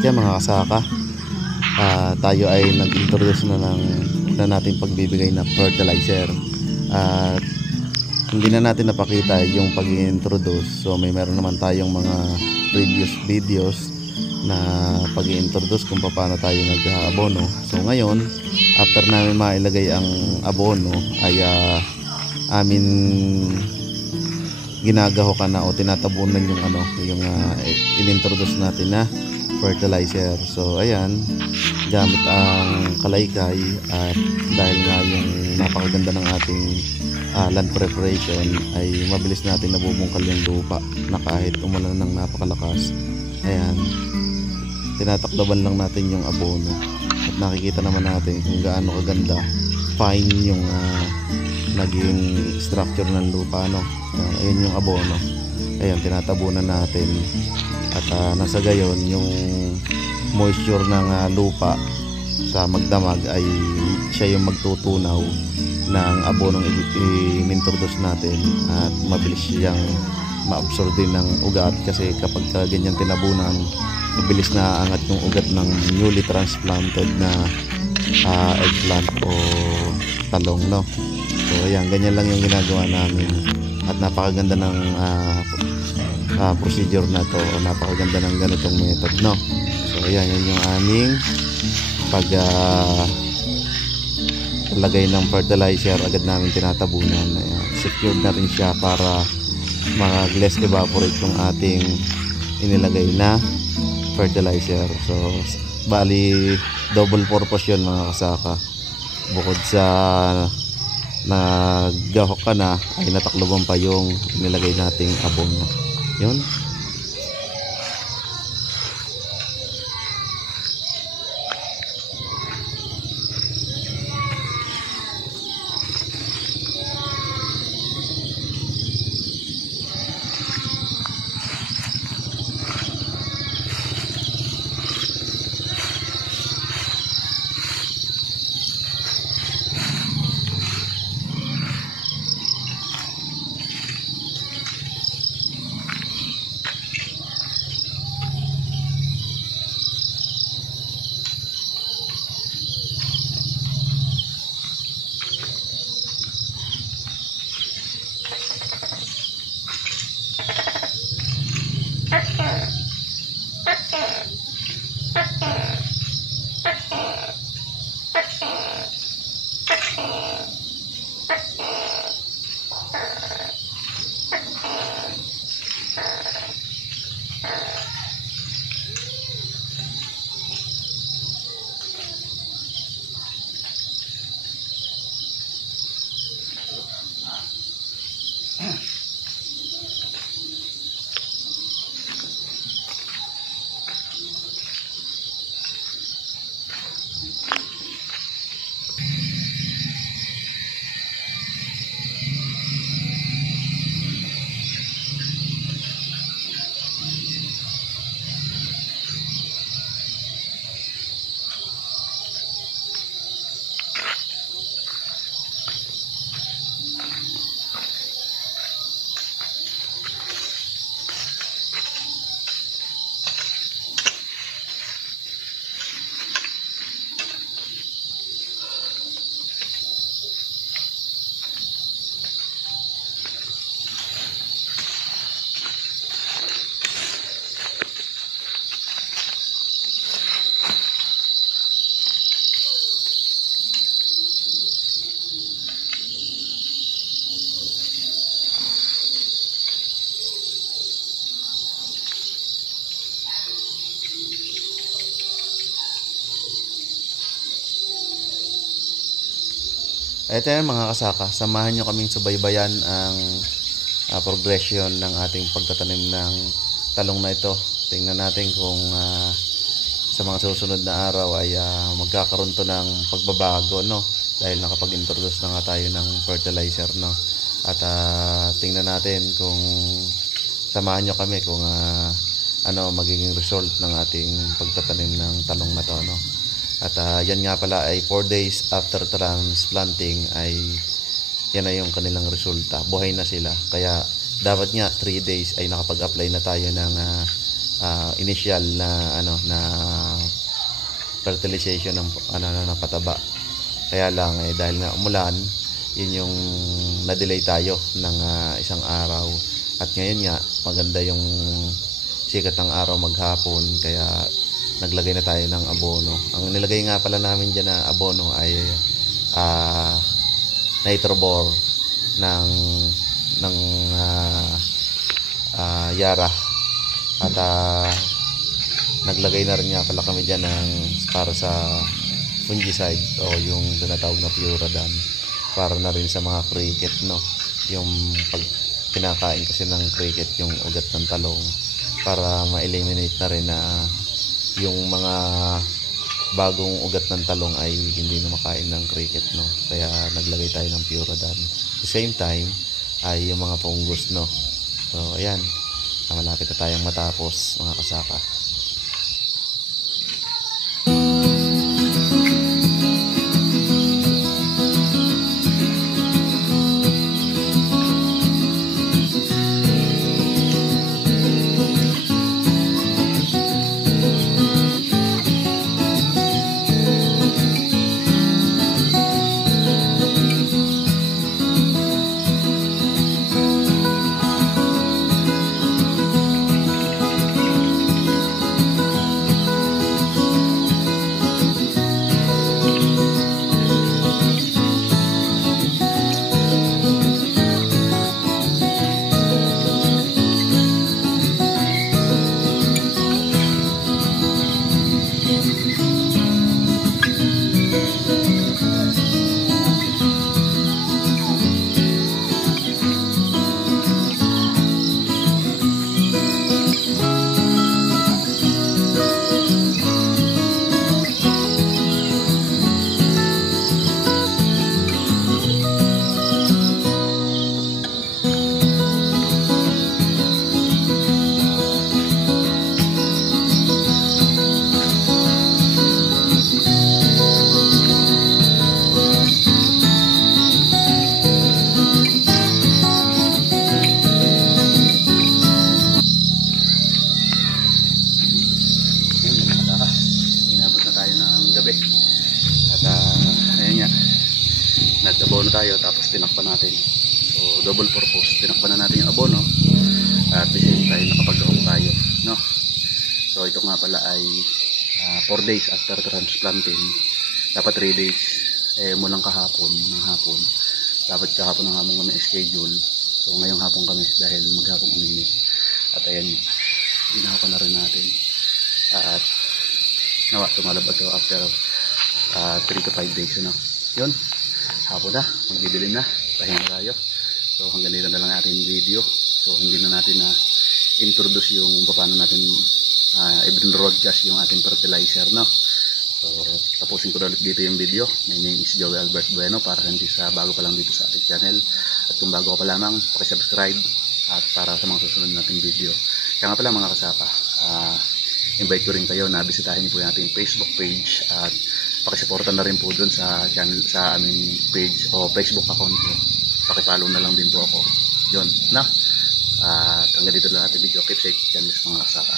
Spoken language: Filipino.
Kaya mga kasaka, tayo ay nag-introduce na ng nating pagbibigay ng fertilizer at hindi na natin napakita yung pag-introduce. So meron naman tayong mga previous videos na pag-introduce kung paano tayo nag-abono. So ngayon, after namin mailagay ang abono ay amin ginagahokan na o tinatabunan yung in-introduce natin na fertilizer. So ayan, gamit ang kalaykay at dahil nga yung napakaganda ng ating land preparation ay mabilis natin nabubungkal yung lupa na kahit umulan ng napakalakas. Ayan, tinatakdaban lang natin yung abono at nakikita naman natin kung gaano kaganda, fine yung naging structure ng lupa, no? Ayan yung abono. Ayan, tinatabunan natin at nasa gayon yung moisture ng lupa sa magdamag ay siya yung magtutunaw ng abonong i-introduce natin at mabilis siyang ma-absorb din ng ugat kasi kapag ganyan tinabunan, mabilis na aangat yung ugat ng newly transplanted na eggplant o talong, no? So ayan, ganyan lang yung ginagawa namin at napakaganda ng procedure na to, napakaganda ng ganitong method, no? So ayan, yan yung aming lagay ng fertilizer, agad namin tinatabunan. Ayan, secured na rin siya para mag-less evaporate yung ating inilagay na fertilizer. So bali double purpose yun mga kasaka, bukod sa naggahok ka na ay natakloban pa yung inilagay nating abono. Yun. Ito yan mga kasaka, samahan nyo kaming subaybayan ang progression ng ating pagtatanim ng talong na ito. Tingnan natin kung sa mga susunod na araw ay magkakaroon to ng pagbabago, no, dahil nakapag-introduce na nga tayo ng fertilizer, no. At tingnan natin kung samahan nyo kami kung ano magiging result ng ating pagtatanim ng talong na to, no. At yan nga pala ay 4 days after transplanting ay yan na yung kanilang resulta. Buhay na sila. Kaya dapat nga 3 days ay nakapag-apply na tayo ng initial na na fertilization ng ng pataba. Kaya lang dahil nga umulan, yun yung na-delay tayo ng isang araw. At ngayon nga maganda yung sikat ng araw maghapon, kaya naglagay na tayo ng abono. Ang nilagay nga pala namin dyan na abono ay Nitrobor ng Yara. At naglagay na rin nga pala kami dyan ng para sa fungicide o yung tinatawag na Puradan, para na rin sa mga cricket, no, yung pag kinakain kasi ng cricket yung ugat ng talong, para ma-eliminate na rin na yung mga bagong ugat ng talong ay hindi na makain ng cricket, no. Kaya naglagay tayo ng Puradan. At the same time ay yung mga fungus, no. So ayan, malapit na tayong matapos, mga kasaka. Nag-abono tayo tapos tinakpan natin. So double purpose, tinakpan na natin yung abono at the same time nakapag-ahong tayo, no. So ito nga pala ay 4 days after transplanting. Dapat 3 days mulang kahapon ng hapon. Dapat kahapon ng hapon kami schedule. So ngayong hapon kami dahil maghapong uminit. At ayan, ginahapan na rin natin. At nawa tumalab ito after 3 to 5 days, no. Yun, hapon na, magdidilim na, pahinga tayo. So hanggang dito na lang ating video. So hindi na natin introduce yung paano natin i-broadcast yung ating fertilizer, no. So tapusin ko na ulit dito yung video. My name is Joey Albert Bueno, para hindi sa bago pa lang dito sa ating channel. At kung bago ka pa lamang, paki-subscribe at para sa mga susunod nating video. Kaya nga pala mga kasapa, invite ko rin kayo na bisitahin niyo po yung ating Facebook page at pakisuporta na rin po dun sa channel, sa aming page o Facebook account ko. Paki-follow na lang din po ako. Yun, na. Hanggang dito lang ating video. Keep safe, dyan mga kasaka.